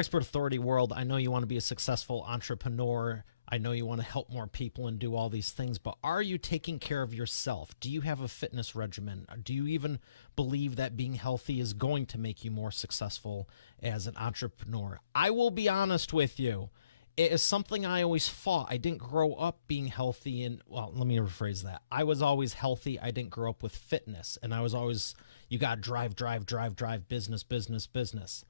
Expert Authority World, I know you want to be a successful entrepreneur. I know you want to help more people and do all these things, but are you taking care of yourself? Do you have a fitness regimen? Do you even believe that being healthy is going to make you more successful as an entrepreneur? I will be honest with you. It is something I always fought. I didn't grow up being healthy, and well, let me rephrase that. I was always healthy. I didn't grow up with fitness, and I was always, you got to drive, business, business, business.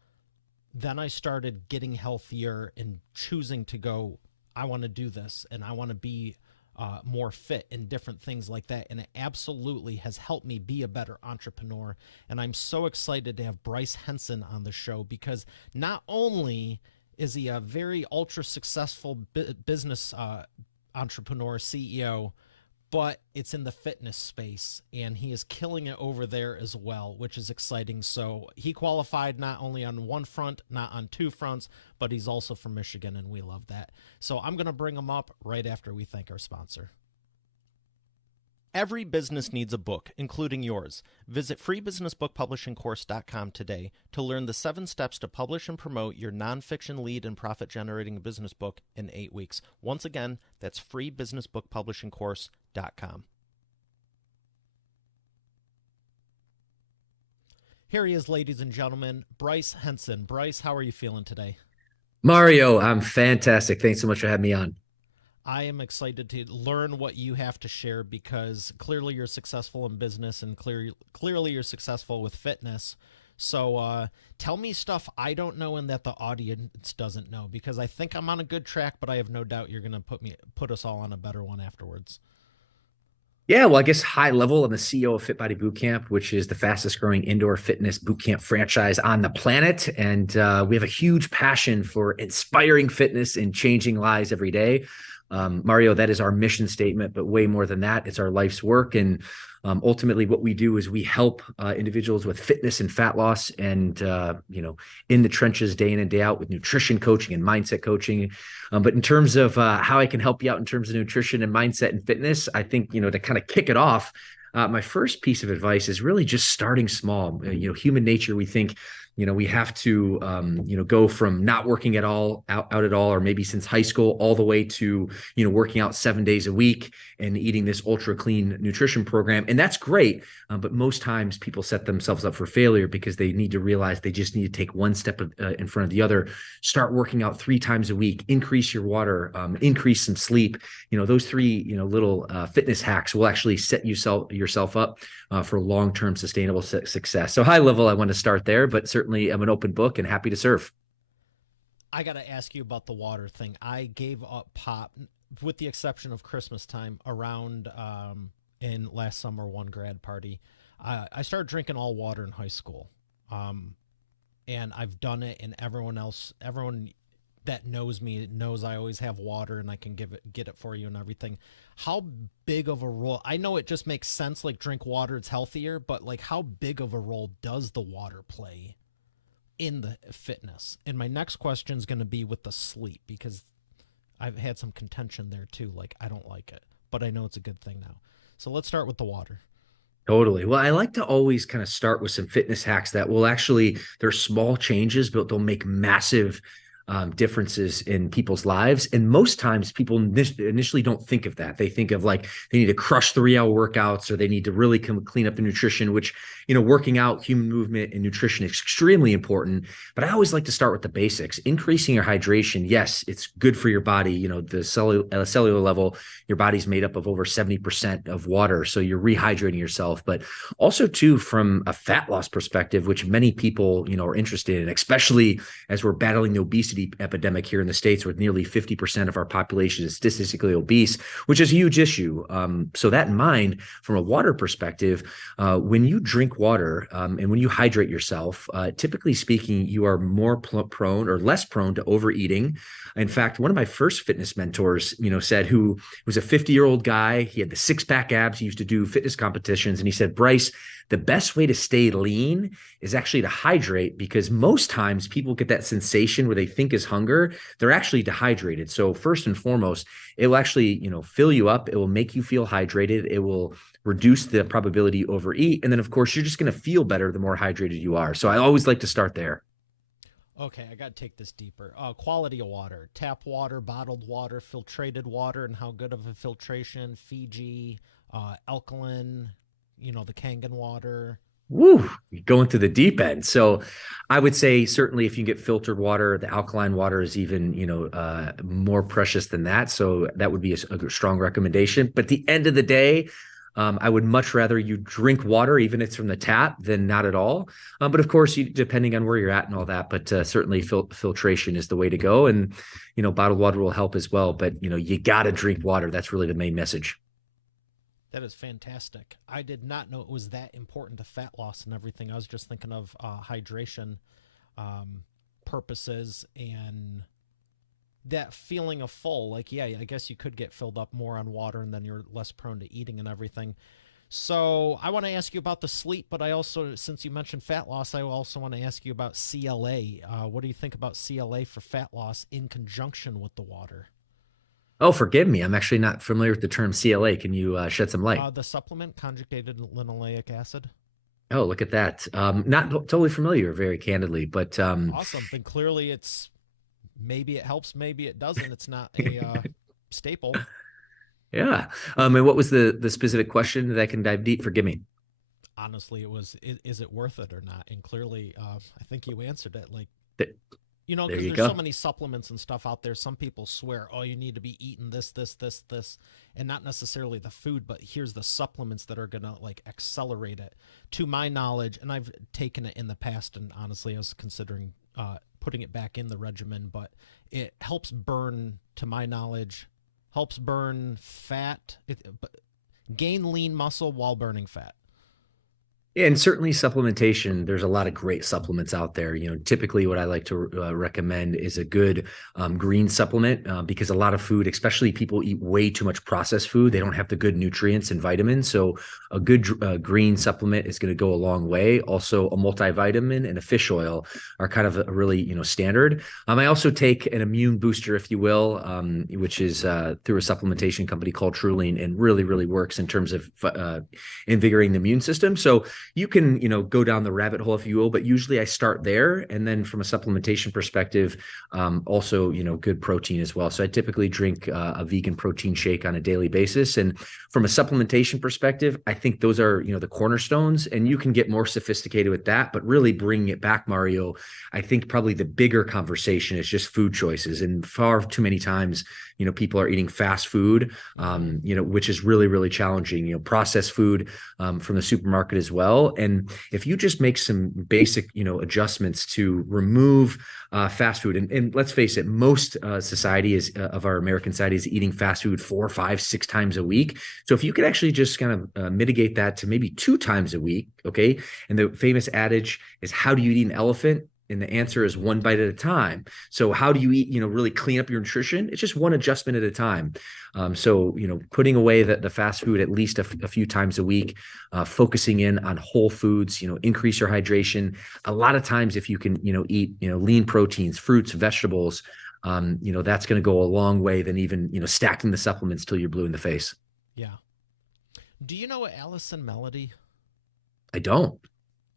Then I started getting healthier and choosing to go, I want to do this and I want to be more fit and different things like that. And it absolutely has helped me be a better entrepreneur. And I'm so excited to have Bryce Henson on the show because not only is he a very ultra successful business entrepreneur, CEO, but it's in the fitness space, and he is killing it over there as well, which is exciting. So he qualified not only on one front, not on two fronts, but he's also from Michigan, and we love that. So I'm going to bring him up right after we thank our sponsor. Every business needs a book, including yours. Visit freebusinessbookpublishingcourse.com today to learn the 7 steps to publish and promote your nonfiction lead and profit-generating business book in 8 weeks. Once again, that's freebusinessbookpublishingcourse.com. Here he is, ladies and gentlemen, Bryce Henson. Bryce, how are you feeling today? Mario, I'm fantastic. Thanks so much for having me on. I am excited to learn what you have to share because clearly you're successful in business and clearly you're successful with fitness. So tell me stuff I don't know and that the audience doesn't know, because I think I'm on a good track, but I have no doubt you're going to put us all on a better one afterwards. Yeah, well, I guess high level, I'm the CEO of Fit Body Bootcamp, which is the fastest growing indoor fitness bootcamp franchise on the planet. And we have a huge passion for inspiring fitness and changing lives every day. Mario, that is our mission statement, but way more than that, it's our life's work. And ultimately what we do is we help individuals with fitness and fat loss and, in the trenches day in and day out with nutrition coaching and mindset coaching. But in terms of how I can help you out in terms of nutrition and mindset and fitness, I think, to kind of kick it off, my first piece of advice is really just starting small. Human nature, we think, we have to, go from not working at all out at all, or maybe since high school, all the way to, working out 7 days a week and eating this ultra clean nutrition program. And that's great. But most times people set themselves up for failure because they need to realize they just need to take one step in front of the other, start working out 3 times a week, increase your water, increase some sleep. Those 3, little fitness hacks will actually set yourself up for long-term sustainable success. So high level, I want to start there, but certainly I'm an open book and happy to serve. I got to ask you about the water thing. I gave up pop, with the exception of Christmas time, around in last summer one grad party. I started drinking all water in high school, and I've done it. And everyone that knows me knows I always have water, and I can get it for you and everything. How big of a role? I know it just makes sense, like drink water, it's healthier, but like how big of a role does the water play in the fitness? And my next question is going to be with the sleep, because I've had some contention there too. Like, I don't like it, but I know it's a good thing now. So let's start with the water. Totally. Well, I like to always kind of start with some fitness hacks that will actually, they're small changes, but they'll make massive differences in people's lives. And most times people initially don't think of that. They think of like they need to crush 3-hour workouts, or they need to really clean up the nutrition, which, working out, human movement, and nutrition is extremely important. But I always like to start with the basics. Increasing your hydration. Yes, it's good for your body. The cellular level, your body's made up of over 70% of water. So you're rehydrating yourself. But also too, from a fat loss perspective, which many people, are interested in, especially as we're battling the obesity epidemic here in the States, with nearly 50% of our population is statistically obese, which is a huge issue. So that in mind, from a water perspective, when you drink water and when you hydrate yourself, typically speaking, you are more prone or less prone to overeating. In fact, one of my first fitness mentors, said, who was a 50-year-old guy, he had the 6-pack abs, he used to do fitness competitions. And he said, Bryce, the best way to stay lean is actually to hydrate, because most times people get that sensation where they think is hunger. They're actually dehydrated. So first and foremost, it will actually, fill you up. It will make you feel hydrated. It will reduce the probability you overeat. And then of course, you're just going to feel better the more hydrated you are. So I always like to start there. Okay, I got to take this deeper. Quality of water, tap water, bottled water, filtrated water, and how good of a filtration, Fiji, alkaline, the Kangen water. Woo, going to the deep end. So I would say certainly if you get filtered water, the alkaline water is even, more precious than that. So that would be a strong recommendation. But at the end of the day, I would much rather you drink water, even if it's from the tap, than not at all. But of course, depending on where you're at and all that, but certainly filtration is the way to go. And, bottled water will help as well. But, you got to drink water. That's really the main message. That is fantastic. I did not know it was that important to fat loss and everything. I was just thinking of hydration purposes and that feeling of full. Like, yeah, I guess you could get filled up more on water and then you're less prone to eating and everything. So I want to ask you about the sleep, but I also, since you mentioned fat loss, I also want to ask you about CLA. What do you think about CLA for fat loss in conjunction with the water? Oh, forgive me. I'm actually not familiar with the term CLA. Can you shed some light? The supplement, conjugated linoleic acid. Oh, look at that. Not totally familiar, very candidly, but Awesome. Then clearly maybe it helps, maybe it doesn't. It's not a staple. yeah. And what was the specific question that I can dive deep? Forgive me. Honestly, it was, is it worth it or not? And clearly, I think you answered it. Like, Th- there because you there's go. so many supplements and stuff out there. Some people swear, oh, you need to be eating this, and not necessarily the food, but here's the supplements that are going to like accelerate it. To my knowledge, and I've taken it in the past, and honestly, I was considering putting it back in the regimen, but it helps burn, to my knowledge, helps burn fat, gain lean muscle while burning fat. Yeah, and certainly supplementation. There's a lot of great supplements out there. Typically what I like to recommend is a good green supplement because a lot of food, especially people eat way too much processed food. They don't have the good nutrients and vitamins. So a good green supplement is going to go a long way. Also, a multivitamin and a fish oil are kind of a really, standard. I also take an immune booster, if you will, which is through a supplementation company called Truline, and really, really works in terms of invigorating the immune system. So you can, go down the rabbit hole, if you will, but usually I start there. And then from a supplementation perspective, also, good protein as well. So I typically drink a vegan protein shake on a daily basis. And from a supplementation perspective, I think those are, the cornerstones, and you can get more sophisticated with that, but really bringing it back, Mario, I think probably the bigger conversation is just food choices. And far too many times, people are eating fast food, which is really, really challenging, processed food from the supermarket as well. And if you just make some basic, adjustments to remove fast food, and let's face it, most society of our American society is eating fast food 4, 5, 6 times a week. So if you could actually just kind of mitigate that to maybe 2 times a week, okay? And the famous adage is, how do you eat an elephant? And the answer is one bite at a time. So how do you eat, really clean up your nutrition? It's just one adjustment at a time. So, putting away the fast food at least a few times a week, focusing in on whole foods, increase your hydration. A lot of times if you can, eat, lean proteins, fruits, vegetables, that's going to go a long way than even, stacking the supplements till you're blue in the face. Yeah. Do you know Allison Melody? I don't.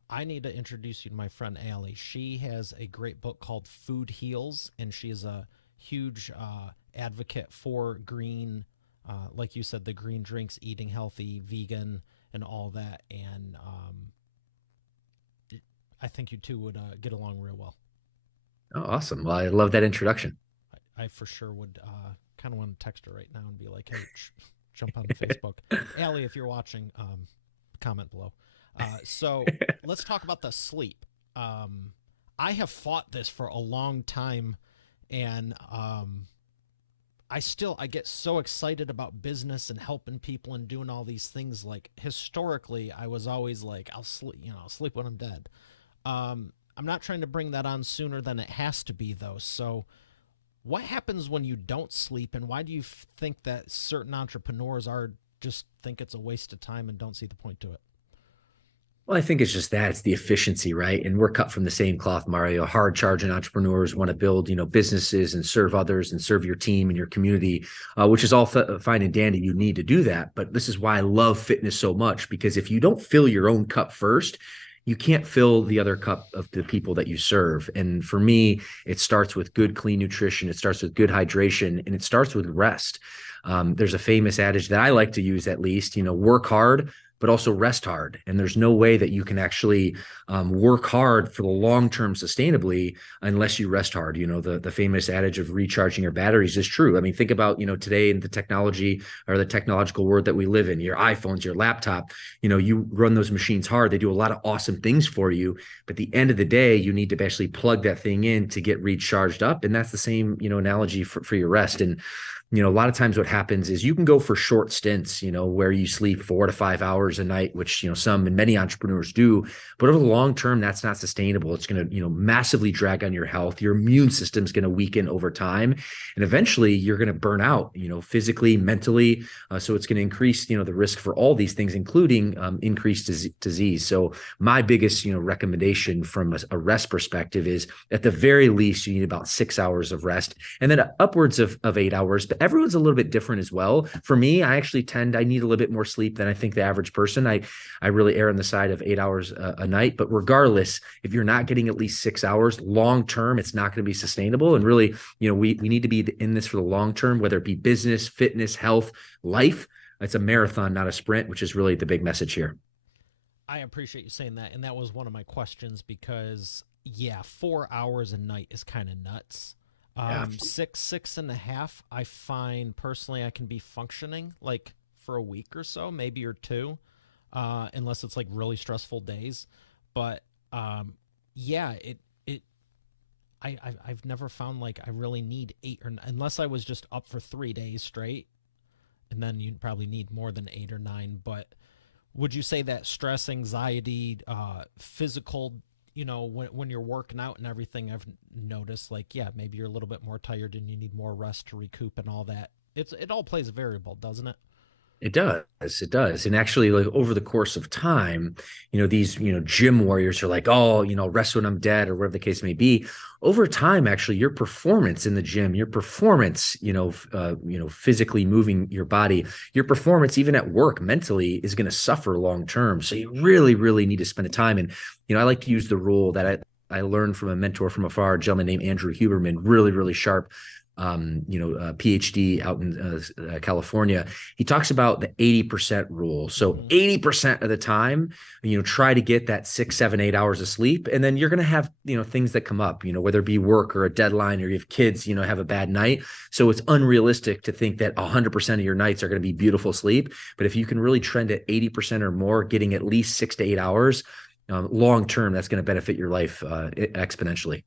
I need to introduce you to my friend Allie. She has a great book called Food Heals, and she is a huge advocate for green, like you said, the green drinks, eating healthy, vegan, and all that. And I think you two would get along real well. Oh, awesome. Well, I love that introduction. I for sure would kind of want to text her right now and be like, hey, jump on Facebook. Allie, if you're watching, comment below. So let's talk about the sleep. I have fought this for a long time, and I get so excited about business and helping people and doing all these things. Like historically, I was always like, I'll sleep when I'm dead. I'm not trying to bring that on sooner than it has to be, though. So what happens when you don't sleep, and why do you think that certain entrepreneurs just think it's a waste of time and don't see the point to it? Well, I think it's just that it's the efficiency, right? And we're cut from the same cloth, Mario. Hard charging entrepreneurs want to build, businesses and serve others and serve your team and your community, which is all fine and dandy. You need to do that. But this is why I love fitness so much, because if you don't fill your own cup first, you can't fill the other cup of the people that you serve. And for me, it starts with good, clean nutrition. It starts with good hydration, and it starts with rest. There's a famous adage that I like to use, at least, work hard, but also rest hard. And there's no way that you can actually work hard for the long term sustainably unless you rest hard. The famous adage of recharging your batteries is true. I mean, think about, today in the technology or the technological world that we live in, your iPhones, your laptop, you run those machines hard. They do a lot of awesome things for you. But at the end of the day, you need to actually plug that thing in to get recharged up. And that's the same, analogy for your rest. And a lot of times what happens is you can go for short stints, where you sleep 4 to 5 hours a night, which, some and many entrepreneurs do. But over the long term, that's not sustainable. It's going to, massively drag on your health. Your immune system is going to weaken over time. And eventually you're going to burn out, physically, mentally. So it's going to increase, the risk for all these things, including increased disease. So my biggest, recommendation from a rest perspective is, at the very least, you need about 6 hours of rest, and then upwards of 8 hours. But everyone's a little bit different as well. For me, I need a little bit more sleep than I think the average person. I really err on the side of 8 hours a night. But regardless, if you're not getting at least 6 hours long term, it's not going to be sustainable. And really, we need to be in this for the long term, whether it be business, fitness, health, life. It's a marathon, not a sprint, which is really the big message here. I appreciate you saying that. And that was one of my questions because, yeah, 4 hours a night is kind of nuts. Yeah. 6.5, I find personally I can be functioning like for a week or so, maybe or two, unless it's like really stressful days. But yeah, I've never found like I really need 8 or unless I was just up for 3 days straight, and then you'd probably need more than 8 or 9. But would you say that stress, anxiety, physical, when you're working out and everything, I've noticed like, yeah, maybe you're a little bit more tired and you need more rest to recoup and all that. It all plays a variable, doesn't it? It does. It does. And actually, like over the course of time, these, gym warriors are like, oh, rest when I'm dead, or whatever the case may be. Over time, actually, your performance in the gym, your performance, physically moving your body, your performance even at work mentally is going to suffer long term. So you really, really need to spend the time. And, I like to use the rule that I learned from a mentor from afar, a gentleman named Andrew Huberman, really, really sharp, PhD out in California. He talks about the 80% rule. So 80% of the time, try to get that 6, 7, 8 hours of sleep. And then you're going to have, things that come up, whether it be work or a deadline, or you have kids, have a bad night. So it's unrealistic to think that 100% of your nights are going to be beautiful sleep. But if you can really trend at 80% or more, getting at least 6 to 8 hours, long term, that's going to benefit your life exponentially.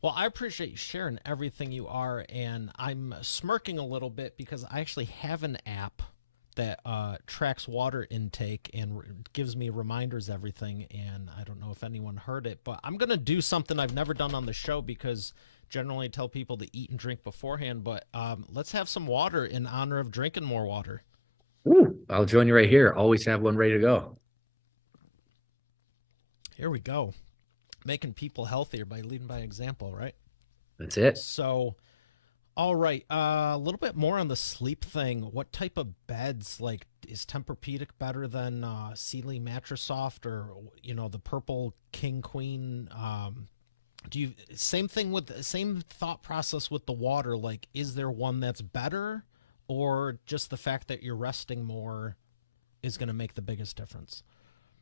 Well, I appreciate you sharing everything you are, and I'm smirking a little bit because I actually have an app that tracks water intake and gives me reminders everything, and I don't know if anyone heard it, but I'm going to do something I've never done on the show because generally I tell people to eat and drink beforehand, but let's have some water in honor of drinking more water. Ooh, I'll join you right here. Always have one ready to go. Here we go. Making people healthier by leading by example, right? That's it. So, all right, a little bit more on the sleep thing. What type of beds, like, is Tempur-Pedic better than Sealy Mattress Soft, or the Purple King Queen? Do you same thing with the same thought process with the water? Like, is there one that's better, or just the fact that you're resting more is going to make the biggest difference?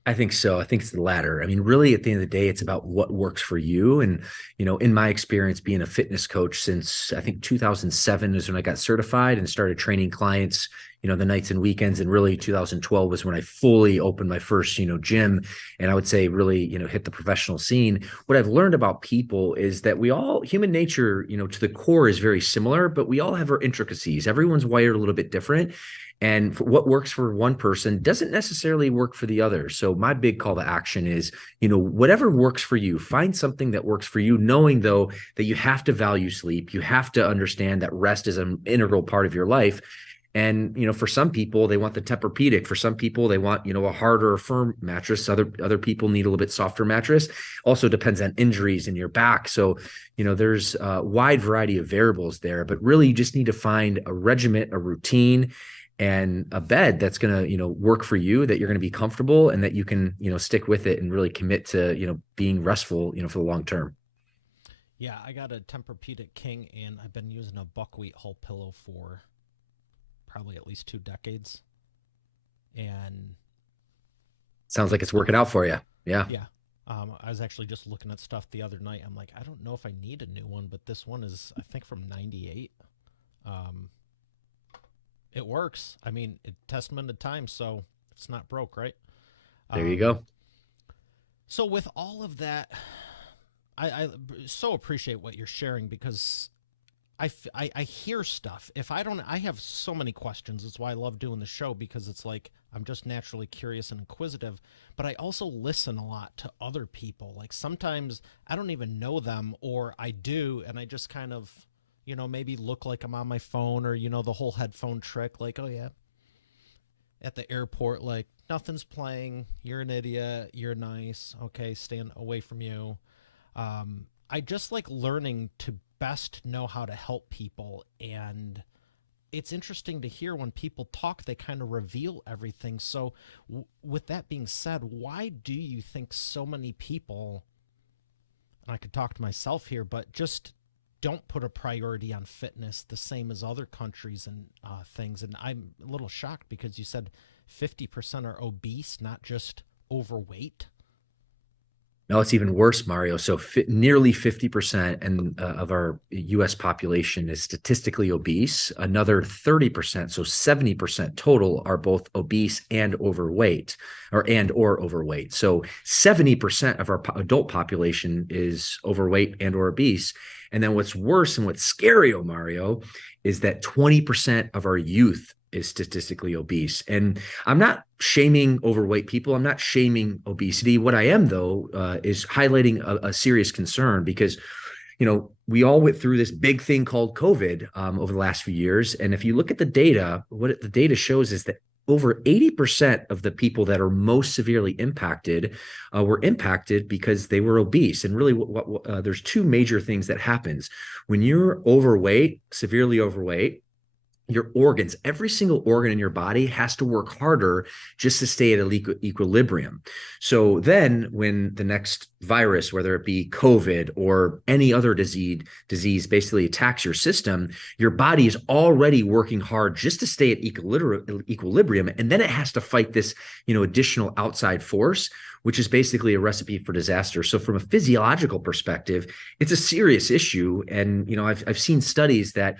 I think so. I think it's the latter. I mean, really, at the end of the day, it's about what works for you. And, in my experience being a fitness coach since I think 2007 is when I got certified and started training clients, the nights and weekends. And really 2012 was when I fully opened my first, gym. And I would say really, hit the professional scene. What I've learned about people is that human nature, to the core is very similar, but we all have our intricacies. Everyone's wired a little bit different. And what works for one person doesn't necessarily work for the other. So my big call to action is, whatever works for you, find something that works for you, knowing though that you have to value sleep. You have to understand that rest is an integral part of your life. And, for some people, they want the Tempur-Pedic. For some people, they want, a harder, firm mattress. Other people need a little bit softer mattress. Also depends on injuries in your back. So, there's a wide variety of variables there, but really you just need to find a regimen, a routine, and a bed that's going to, work for you, that you're going to be comfortable and that you can, stick with it and really commit to, being restful, for the long term. Yeah, I got a Tempur-Pedic King, and I've been using a buckwheat whole pillow for probably at least 2 decades, and Sounds like great it's working stuff. out for you. Yeah. Yeah. I was actually just looking at stuff the other night. I'm like, I don't know if I need a new one, but this one is, I think, from '98. Um, it works. I mean, it testament to time, so it's not broke, right? There you Um, go. so with all of that, I so appreciate what you're sharing because I hear stuff. If I don't, I have so many questions. That's why I love doing the show because it's like I'm just naturally curious and inquisitive. But I also listen a lot to other people. Like sometimes I don't even know them, or I do, and I just kind of, maybe look like I'm on my phone, or the whole headphone trick. Like, oh yeah, at the airport, like nothing's playing. You're an idiot. You're nice. Okay, stand away from you. I just like learning to best know how to help people. And it's interesting to hear when people talk, they kind of reveal everything. So, with that being said, why do you think so many people, and I could talk to myself here, but just don't put a priority on fitness the same as other countries and things? And I'm a little shocked because you said 50% are obese, not just overweight. No, it's even worse, Mario. So nearly 50% of our U.S. population is statistically obese. Another 30%, so 70% total, are both obese and overweight, or overweight. So 70% of our adult population is overweight and or obese. And then what's worse and what's scary, Mario, is that 20% of our youth is statistically obese. And I'm not shaming overweight people. I'm not shaming obesity. What I am, though, is highlighting a serious concern because, we all went through this big thing called COVID over the last few years. And if you look at the data, what the data shows is that over 80% of the people that are most severely impacted were impacted because they were obese. And really, there's two major things that happens when you're overweight, severely overweight. Your organs, every single organ in your body has to work harder just to stay at equilibrium. So then when the next virus, whether it be COVID or any other disease basically attacks your system, your body is already working hard just to stay at equilibrium. And then it has to fight this, additional outside force, which is basically a recipe for disaster. So from a physiological perspective, it's a serious issue. And, I've seen studies that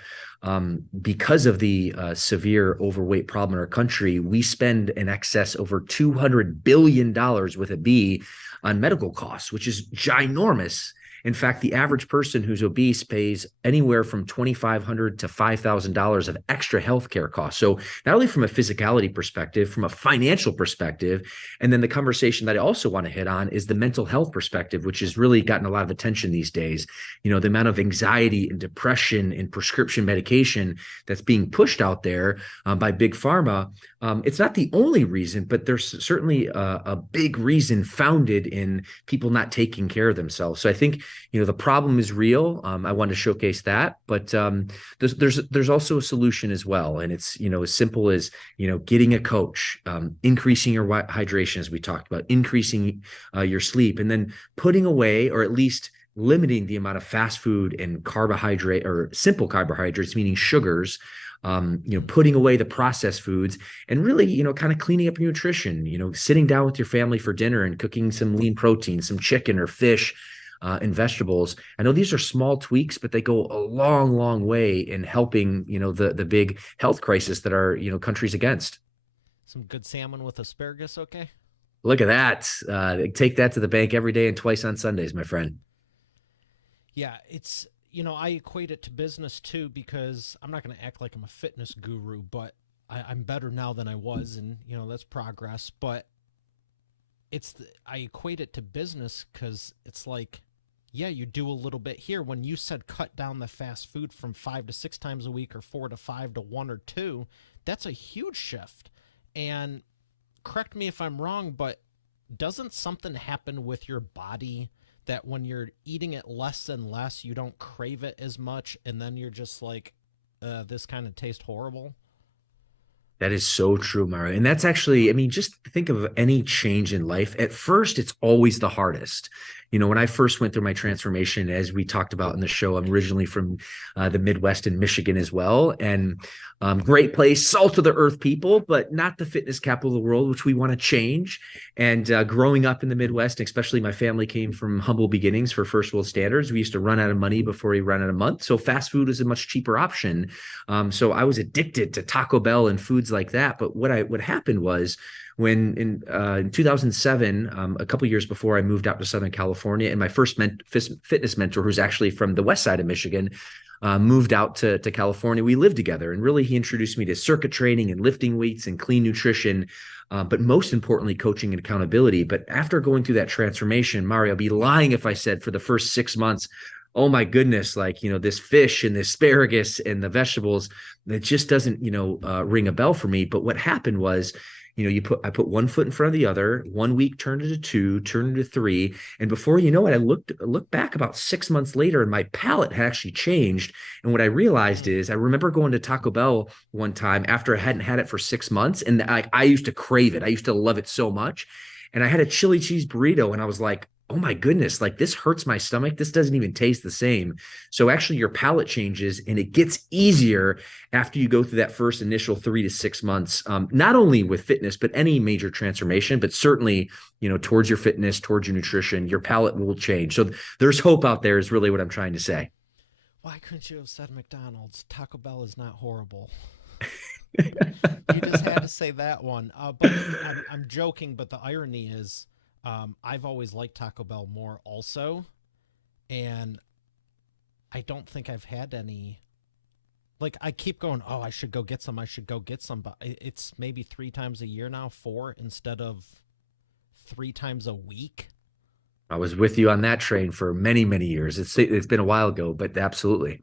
because of the severe overweight problem in our country, we spend in excess over $200 billion with a B on medical costs, which is ginormous. In fact, the average person who's obese pays anywhere from $2,500 to $5,000 of extra healthcare costs. So not only from a physicality perspective, from a financial perspective, and then the conversation that I also want to hit on is the mental health perspective, which has really gotten a lot of attention these days. The amount of anxiety and depression and prescription medication that's being pushed out there by big pharma. It's not the only reason, but there's certainly a big reason founded in people not taking care of themselves. So I think the problem is real. I want to showcase that, but there's also a solution as well, and it's as simple as getting a coach, increasing your hydration, as we talked about, increasing your sleep, and then putting away, or at least limiting the amount of fast food and carbohydrate, or simple carbohydrates, meaning sugars. Putting away the processed foods, and really, kind of cleaning up your nutrition, sitting down with your family for dinner and cooking some lean protein, some chicken or fish, and vegetables. I know these are small tweaks, but they go a long, long way in helping, the big health crisis that our, country's against. Some good salmon with asparagus, okay? Look at that. Take that to the bank every day and twice on Sundays, my friend. Yeah, it's, I equate it to business too because I'm not going to act like I'm a fitness guru, but I'm better now than I was, and, that's progress. But I equate it to business because it's like, yeah, you do a little bit here. When you said cut down the fast food from 5 to 6 times a week, or 4 to 5 to 1 or 2, that's a huge shift. And correct me if I'm wrong, but doesn't something happen with your body that when you're eating it less and less, you don't crave it as much, and then you're just like, this kind of tastes horrible? That is so true, Mario. And that's actually, I mean, just think of any change in life. At first, it's always the hardest. When I first went through my transformation, as we talked about in the show, I'm originally from the Midwest in Michigan as well. And great place, salt of the earth people, but not the fitness capital of the world, which we want to change. And growing up in the Midwest, especially my family came from humble beginnings for first world standards. We used to run out of money before we ran out of month. So fast food is a much cheaper option. So I was addicted to Taco Bell and foods like that. But what happened was when in 2007, a couple years before I moved out to Southern California, and my first fitness mentor, who's actually from the west side of Michigan, moved out to California. We lived together, and really he introduced me to circuit training and lifting weights and clean nutrition. But most importantly, coaching and accountability. But after going through that transformation, Mario, I'd be lying if I said for the first 6 months, oh my goodness, like, this fish and the asparagus and the vegetables, that just doesn't, ring a bell for me. But what happened was, I put one foot in front of the other. 1 week turned into two, turned into three, and before you know it, I looked back about 6 months later, and my palate had actually changed. And what I realized is, I remember going to Taco Bell one time after I hadn't had it for 6 months, and I used to crave it. I used to love it so much, and I had a chili cheese burrito, and I was like, oh my goodness, like this hurts my stomach. This doesn't even taste the same. So actually your palate changes, and it gets easier after you go through that first initial 3 to 6 months, not only with fitness, but any major transformation, but certainly, towards your fitness, towards your nutrition, your palate will change. So there's hope out there is really what I'm trying to say. Why couldn't you have said McDonald's? Taco Bell is not horrible. You just had to say that one. But I'm joking, but the irony is, I've always liked Taco Bell more also. And I don't think I've had any. Like, I keep going, oh, I should go get some. I should go get some. But it's maybe 3 times a year now, four instead of 3 times a week. I was with you on that train for many, many years. It's been a while ago, but absolutely.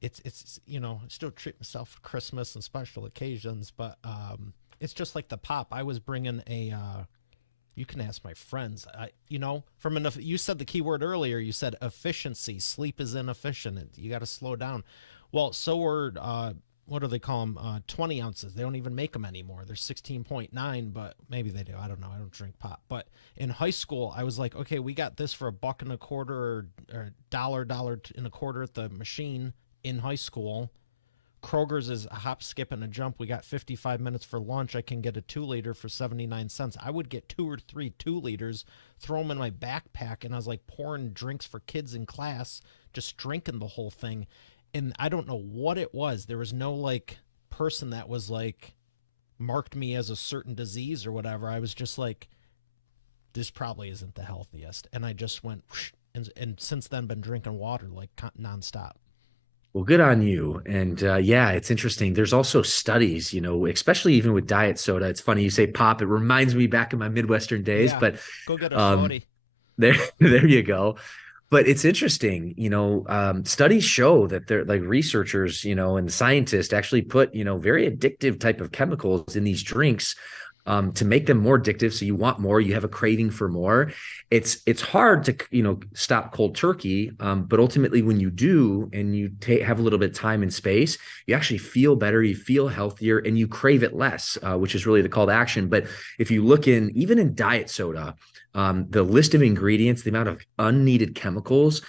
It's I still treat myself for Christmas and special occasions, but it's just like the pop. I was bringing a you can ask my friends. You said the keyword earlier. You said efficiency. Sleep is inefficient. You got to slow down. Well, so were what do they call them? 20 ounces. They don't even make them anymore. They're 16.9, but maybe they do. I don't know. I don't drink pop. But in high school, I was like, okay, we got this for $1.25 or $1.25 at the machine in high school. Kroger's is a hop, skip, and a jump. We got 55 minutes for lunch. I can get a 2-liter for 79 cents. I would get 2 or 3 2-liters, throw them in my backpack, and I was like pouring drinks for kids in class, just drinking the whole thing. And I don't know what it was. There was no like person that was like marked me as a certain disease or whatever. I was just like, this probably isn't the healthiest. And I just went, whoosh, and since then been drinking water like nonstop. Well, good on you. And yeah, it's interesting. There's also studies, especially even with diet soda. It's funny you say pop. It reminds me back in my Midwestern days, Yeah, but go get a um, floaty. there you go. But it's interesting, studies show that they're like researchers, and scientists actually put, very addictive type of chemicals in these drinks, to make them more addictive. So you want more, you have a craving for more. It's hard to, stop cold turkey. But ultimately when you do, and you have a little bit of time and space, you actually feel better, you feel healthier, and you crave it less, which is really the call to action. But if you look even in diet soda, the list of ingredients, the amount of unneeded chemicals,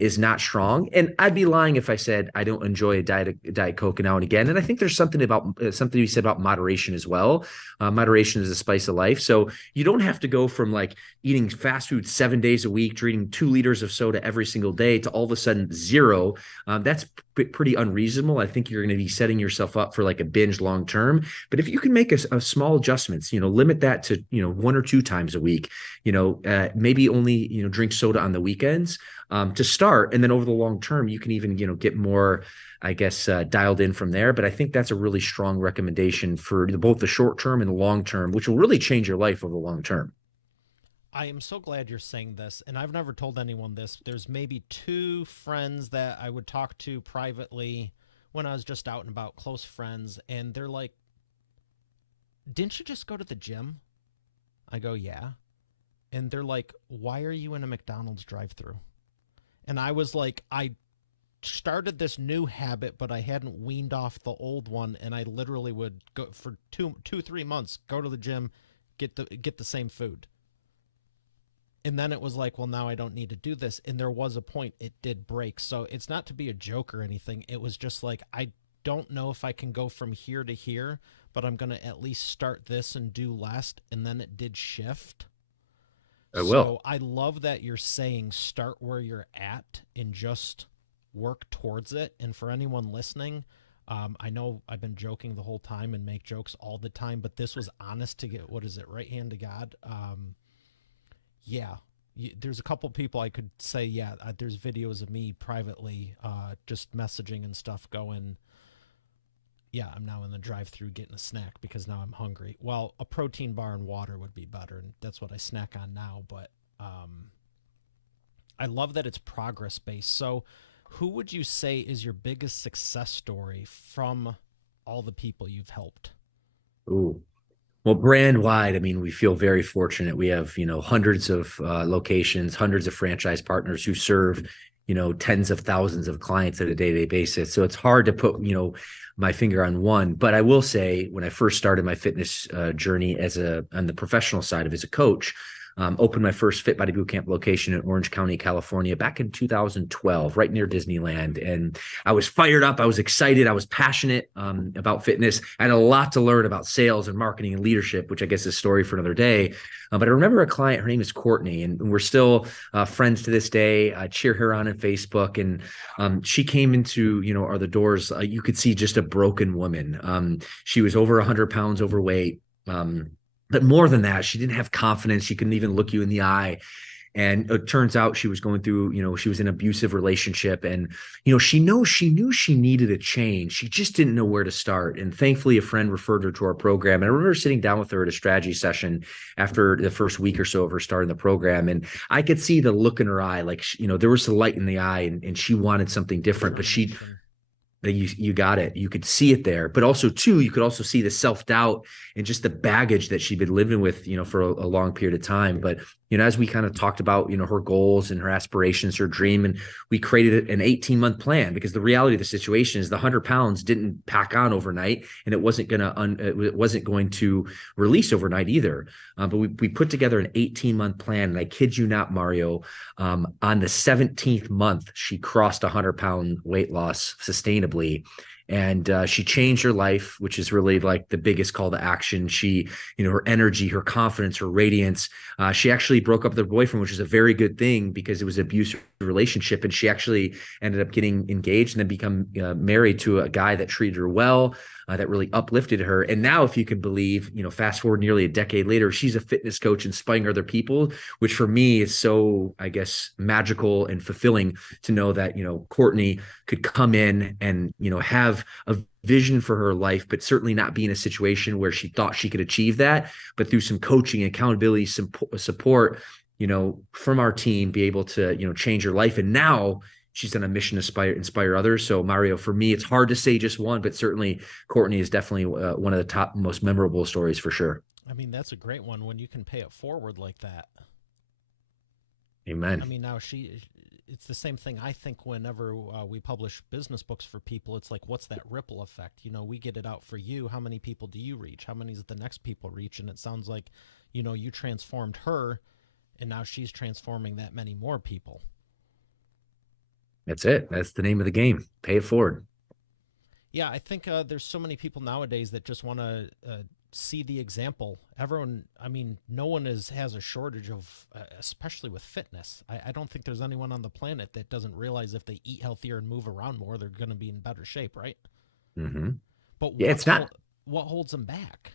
is not strong. And I'd be lying if I said I don't enjoy a diet Coke now and again. And I think there's something you said about moderation as well. Moderation is the spice of life. So you don't have to go from like eating fast food 7 days a week, drinking 2 liters of soda every single day, to all of a sudden zero. That's pretty unreasonable. I think you're going to be setting yourself up for like a binge long term. But if you can make a small adjustments, limit that to 1 or 2 times a week, maybe only drink soda on the weekends, to start, and then over the long term you can even get more, I guess, dialed in from there. But I think that's a really strong recommendation for both the short term and the long term, which will really change your life over the long term. I am so glad you're saying this, and I've never told anyone this. There's maybe 2 friends that I would talk to privately when I was just out and about, close friends, and they're like, didn't you just go to the gym? I go, yeah. And they're like, why are you in a McDonald's drive-thru? And I was like, I started this new habit, but I hadn't weaned off the old one, and I literally would go for 3 months, go to the gym, get the same food. And then it was like, well, now I don't need to do this. And there was a point it did break. So it's not to be a joke or anything. It was just like, I don't know if I can go from here to here, but I'm going to at least start this and do less. And then it did shift. I will. So I love that you're saying start where you're at and just work towards it. And for anyone listening, I know I've been joking the whole time and make jokes all the time, but this was honest to get, what is it, right hand to God? Yeah, there's a couple people I could say, yeah, there's videos of me privately just messaging and stuff going, yeah, I'm now in the drive-thru getting a snack because now I'm hungry. Well, a protein bar and water would be better, and that's what I snack on now. But I love that it's progress-based. So who would you say is your biggest success story from all the people you've helped? Ooh. Well, brand wide, I mean, we feel very fortunate. We have, hundreds of locations, hundreds of franchise partners who serve, tens of thousands of clients at a day-to-day basis. So it's hard to put, my finger on one. But I will say, when I first started my fitness journey on the professional side of as a coach, opened my first Fit Body Bootcamp location in Orange County, California, back in 2012, right near Disneyland. And I was fired up. I was excited. I was passionate about fitness. I had a lot to learn about sales and marketing and leadership, which I guess is a story for another day. But I remember a client, her name is Courtney, and we're still friends to this day. I cheer her on Facebook. And she came into, are the doors. You could see just a broken woman. She was over 100 pounds overweight. But more than that, she didn't have confidence. She couldn't even look you in the eye. And it turns out she was going through, she was in an abusive relationship, and, she knew she needed a change. She just didn't know where to start. And thankfully, a friend referred her to our program. And I remember sitting down with her at a strategy session after the first week or so of her starting the program. And I could see the look in her eye, like, there was a light in the eye, and she wanted something different, but you got it. You could see it there, but also too, you could also see the self-doubt and just the baggage that she'd been living with, for a long period of time. But, as we kind of talked about, her goals and her aspirations, her dream, and we created an 18-month plan, because the reality of the situation is the 100 pounds didn't pack on overnight, and it wasn't going to release overnight either. But we put together an 18-month plan, and I kid you not, Mario, on the 17th month, she crossed 100-pound weight loss sustainably. And she changed her life, which is really like the biggest call to action. She, her energy, her confidence, her radiance. She actually broke up with her boyfriend, which is a very good thing because it was an abusive relationship. And she actually ended up getting engaged and then become married to a guy that treated her well, that really uplifted her. And now, if you can believe, fast forward nearly a decade later, she's a fitness coach inspiring other people, which for me is so, I guess, magical and fulfilling to know that, Courtney could come in and, have a vision for her life, but certainly not be in a situation where she thought she could achieve that, but through some coaching, accountability, support, from our team, be able to, change her life. And now she's on a mission to inspire others. So Mario, for me, it's hard to say just one, but certainly Courtney is definitely one of the top, most memorable stories for sure. I mean, that's a great one when you can pay it forward like that. Amen. I mean, now it's the same thing. I think whenever we publish business books for people, it's like, what's that ripple effect? We get it out for you. How many people do you reach? How many does the next people reach? And it sounds like, you transformed her, and now she's transforming that many more people. That's it. That's the name of the game. Pay it forward. Yeah, I think there's so many people nowadays that just want to see the example. Everyone, I mean, no one has a shortage of, especially with fitness. I don't think there's anyone on the planet that doesn't realize if they eat healthier and move around more, they're going to be in better shape, right? Mm-hmm. But yeah, it's not. What holds them back?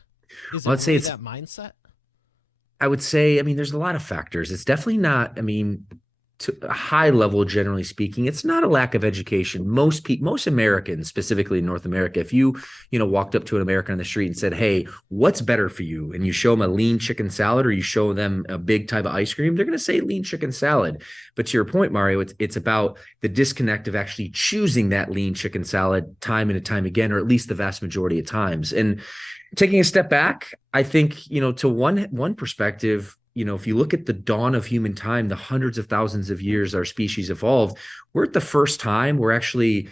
Is Well, it really that mindset? I would say, I mean, there's a lot of factors. It's definitely not, I mean, to a high level, generally speaking, it's not a lack of education. Most Americans, specifically in North America, if you walked up to an American on the street and said, "Hey, what's better for you?" and you show them a lean chicken salad, or you show them a big type of ice cream, they're going to say lean chicken salad. But to your point, Mario, it's about the disconnect of actually choosing that lean chicken salad time and time again, or at least the vast majority of times. And taking a step back, I think, to one perspective, if you look at the dawn of human time, the hundreds of thousands of years our species evolved, we're at the first time where actually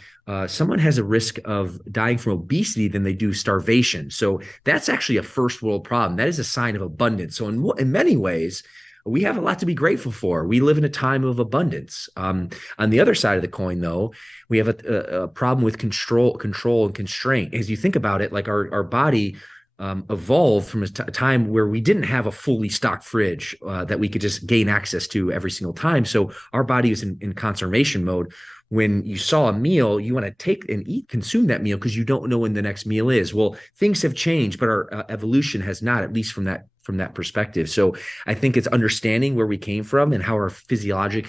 someone has a risk of dying from obesity than they do starvation. So that's actually a first world problem. That is a sign of abundance. So in many ways, we have a lot to be grateful for. We live in a time of abundance. On the other side of the coin, though, we have a problem with control and constraint. As you think about it, like our body evolved from a time where we didn't have a fully stocked fridge that we could just gain access to every single time. So our body was in conservation mode. When you saw a meal, you want to take and consume that meal because you don't know when the next meal is. Well, things have changed, but our evolution has not, at least from that perspective. So I think it's understanding where we came from and how our physiology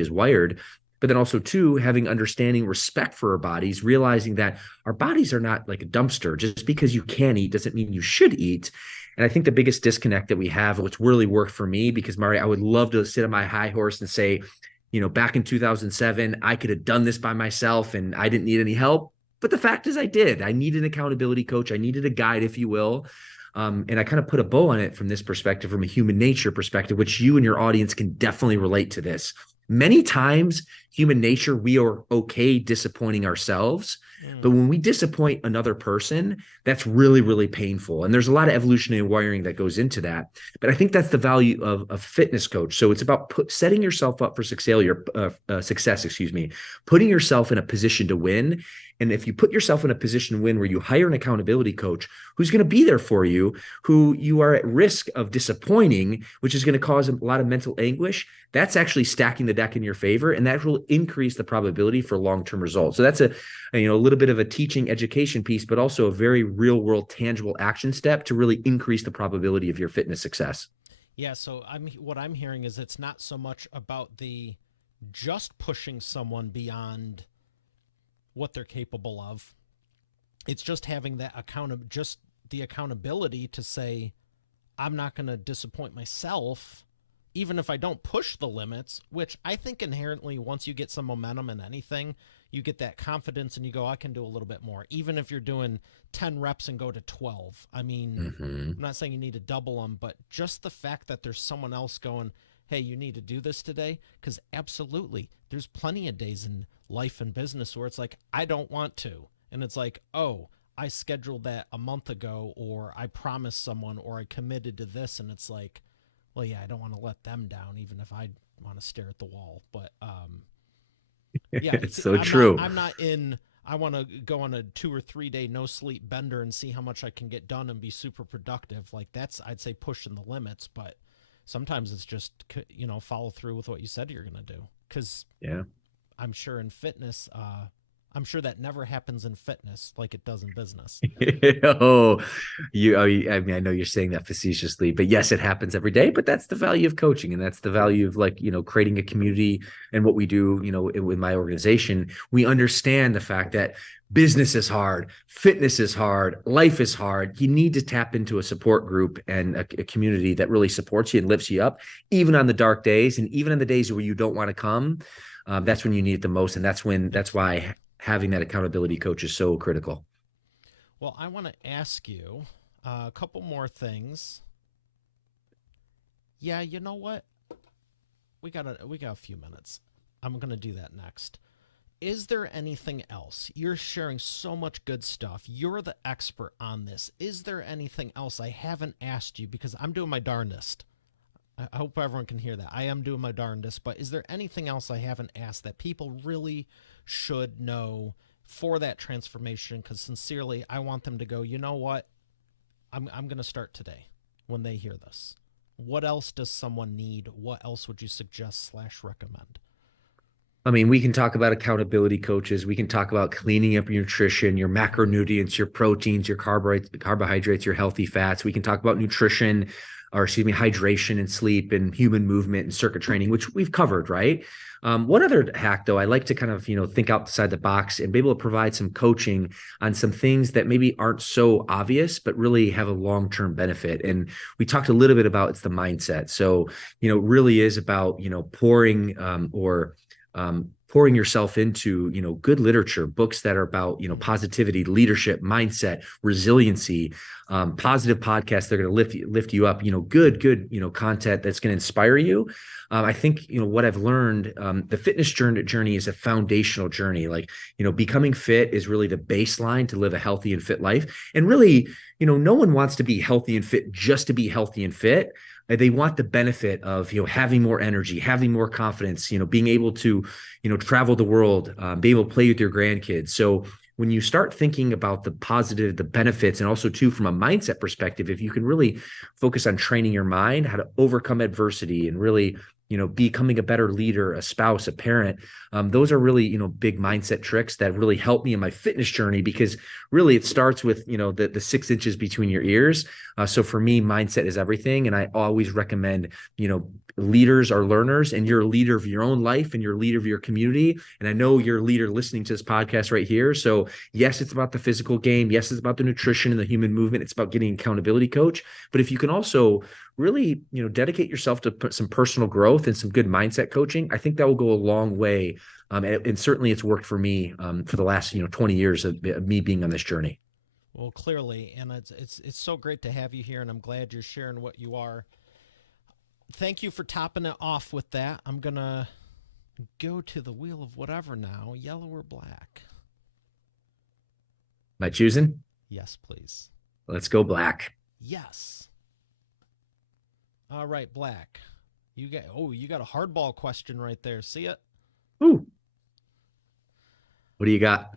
is wired, but then also too, having understanding respect for our bodies, realizing that our bodies are not like a dumpster. Just because you can eat doesn't mean you should eat. And I think the biggest disconnect that we have, what's really worked for me, because Mari, I would love to sit on my high horse and say, back in 2007, I could have done this by myself and I didn't need any help. But the fact is I did. I needed an accountability coach. I needed a guide, if you will. And I kind of put a bow on it from this perspective, from a human nature perspective, which you and your audience can definitely relate to this. Many times, human nature, we are okay disappointing ourselves. But when we disappoint another person, that's really, really painful. And there's a lot of evolutionary wiring that goes into that. But I think that's the value of a fitness coach. So it's about setting yourself up for success, putting yourself in a position to win. And if you put yourself in a position to win where you hire an accountability coach who's going to be there for you, who you are at risk of disappointing, which is going to cause a lot of mental anguish, that's actually stacking the deck in your favor. And that will increase the probability for long-term results. So that's a little bit of a teaching education piece, but also a very real world tangible action step to really increase the probability of your fitness success. Yeah. So what I'm hearing is it's not so much about the just pushing someone beyond what they're capable of. It's just having that the accountability to say, I'm not going to disappoint myself, even if I don't push the limits, which I think inherently, once you get some momentum in anything, you get that confidence and you go, I can do a little bit more. Even if you're doing 10 reps and go to 12. I mean, I'm not saying you need to double them, but just the fact that there's someone else going, hey, you need to do this today. Because absolutely, there's plenty of days in life and business where it's like, I don't want to. And it's like, oh, I scheduled that a month ago, or I promised someone, or I committed to this. And it's like, well, yeah, I don't want to let them down, even if I want to stare at the wall. But yeah, it's so true. I want to go on a 2 or 3 day no sleep bender and see how much I can get done and be super productive. Like that's, I'd say, pushing the limits, but sometimes it's just, follow through with what you said you're going to do. Cause yeah, I'm sure in fitness, I'm sure that never happens in fitness like it does in business. I mean, I know you're saying that facetiously, but yes, it happens every day. But that's the value of coaching, and that's the value of creating a community. And what we do, with my organization, we understand the fact that business is hard, fitness is hard, life is hard. You need to tap into a support group and a community that really supports you and lifts you up, even on the dark days, and even on the days where you don't want to come. That's when you need it the most, and that's why having that accountability coach is so critical. Well, I want to ask you a couple more things. Yeah, you know what? We got a few minutes. I'm going to do that next. Is there anything else? You're sharing so much good stuff. You're the expert on this. Is there anything else I haven't asked you? Because I'm doing my darndest. I hope everyone can hear that. I am doing my darndest, but is there anything else I haven't asked that people really should know for that transformation? Because sincerely, I want them to go, you know what? I'm going to start today when they hear this. What else does someone need? What else would you suggest / recommend? I mean, we can talk about accountability coaches. We can talk about cleaning up your nutrition, your macronutrients, your proteins, your carbohydrates, your healthy fats. We can talk about nutrition, hydration and sleep and human movement and circuit training, which we've covered, right? One other hack, though, I like to kind of, think outside the box and be able to provide some coaching on some things that maybe aren't so obvious, but really have a long-term benefit. And we talked a little bit about it's the mindset. So, it really is about, pouring pouring yourself into, good literature, books that are about, positivity, leadership, mindset, resiliency, positive podcasts. They're going to lift you up, good, content that's going to inspire you. I think, what I've learned, the fitness journey is a foundational journey. Like, becoming fit is really the baseline to live a healthy and fit life. And really, no one wants to be healthy and fit just to be healthy and fit. They want the benefit of, having more energy, having more confidence, being able to, travel the world, be able to play with your grandkids. So when you start thinking about the positive, the benefits, and also too, from a mindset perspective, if you can really focus on training your mind, how to overcome adversity and really, becoming a better leader, a spouse, a parent, those are really, big mindset tricks that really help me in my fitness journey, because really it starts with, the 6 inches between your ears. So for me, mindset is everything. And I always recommend, leaders are learners, and you're a leader of your own life and you're a leader of your community. And I know you're a leader listening to this podcast right here. So yes, it's about the physical game. Yes, it's about the nutrition and the human movement. It's about getting an accountability coach. But if you can also really, dedicate yourself to some personal growth and some good mindset coaching, I think that will go a long way. And certainly it's worked for me for the last, 20 years of me being on this journey. Well, clearly, and it's so great to have you here, and I'm glad you're sharing what you are. Thank you for topping it off with that. I'm going to go to the wheel of whatever now, yellow or black. Am I choosing? Yes, please. Let's go black. Yes. All right, black. You got a hardball question right there. See it? Ooh. What do you got?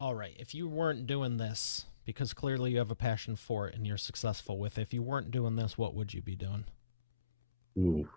All right. If you weren't doing this, because clearly you have a passion for it and you're successful with it, if you weren't doing this, what would you be doing? Ooh.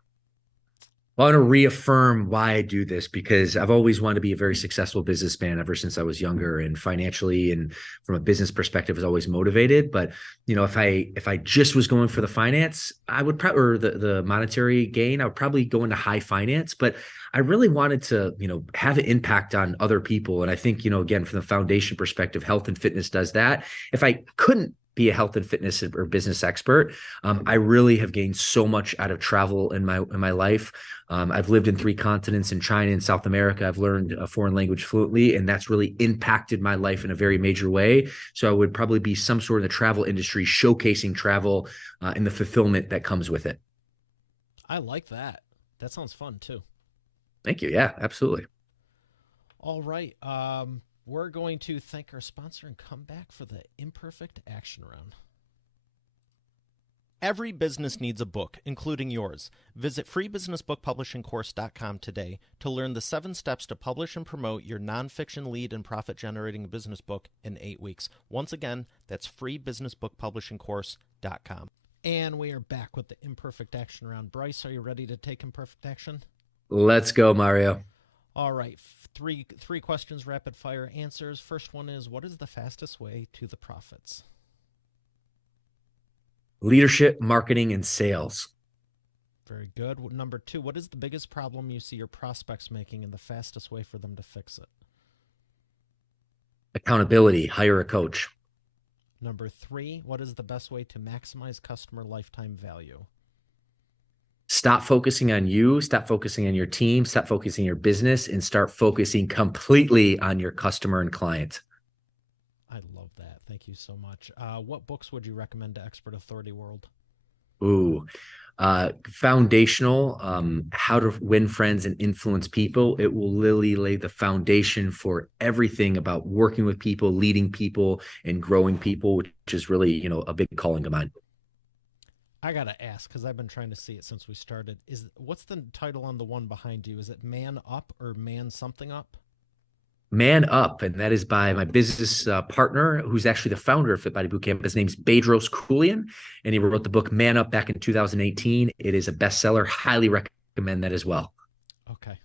Well, I want to reaffirm why I do this, because I've always wanted to be a very successful businessman ever since I was younger, and financially and from a business perspective was always motivated. But, if I just was going for the finance, I would probably, or the monetary gain, I would probably go into high finance. But I really wanted to, have an impact on other people. And I think, again, from the foundation perspective, health and fitness does that. If I couldn't be a health and fitness or business expert, I really have gained so much out of travel in my life. I've lived in 3 continents, in China and South America. I've learned a foreign language fluently, and that's really impacted my life in a very major way. So I would probably be some sort of the travel industry, showcasing travel and the fulfillment that comes with it. I like that. That sounds fun too. Thank you. Yeah, absolutely. All right. We're going to thank our sponsor and come back for the imperfect action round. Every business needs a book, including yours. Visit freebusinessbookpublishingcourse.com today to learn the 7 steps to publish and promote your nonfiction lead and profit-generating business book in 8 weeks. Once again, that's freebusinessbookpublishingcourse.com. And we are back with the imperfect action round. Bryce, are you ready to take imperfect action? Let's go, Mario. All right. Three questions, rapid fire answers. First one is, what is the fastest way to the profits? Leadership, marketing, and sales. Very good. Number 2, what is the biggest problem you see your prospects making and the fastest way for them to fix it? Accountability, hire a coach. Number 3, what is the best way to maximize customer lifetime value? Stop focusing on you, stop focusing on your team, stop focusing on your business, and start focusing completely on your customer and client. I love that. Thank you so much. What books would you recommend to Expert Authority World? Ooh, foundational, How to Win Friends and Influence People. It will literally lay the foundation for everything about working with people, leading people, and growing people, which is really, a big calling of mine. I gotta ask, because I've been trying to see it since we started. What's the title on the one behind you? Is it Man Up or Man Something Up? Man Up, and that is by my business partner, who's actually the founder of Fit Body Bootcamp. His name's Bedros Keuilian, and he wrote the book Man Up back in 2018. It is a bestseller. Highly recommend that as well. Okay.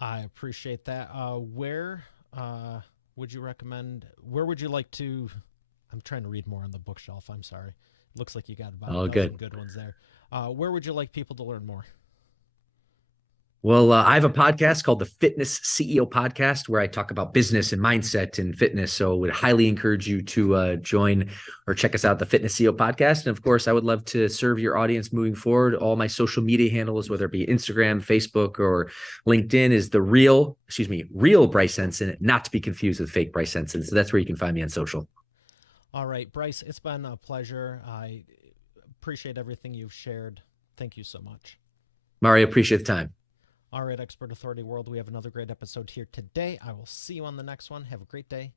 I appreciate that. Where would you recommend, where would you like to, I'm trying to read more on the bookshelf. I'm sorry. Looks like you got about a dozen good ones there. Where would you like people to learn more? Well, I have a podcast called the Fitness CEO Podcast where I talk about business and mindset and fitness. So I would highly encourage you to join or check us out, the Fitness CEO Podcast. And of course, I would love to serve your audience moving forward. All my social media handles, whether it be Instagram, Facebook, or LinkedIn, is real Bryce Henson, not to be confused with fake Bryce Henson. So that's where you can find me on social. All right, Bryce, it's been a pleasure. I appreciate everything you've shared. Thank you so much. Mario, appreciate the time. All right, Expert Authority World, we have another great episode here today. I will see you on the next one. Have a great day.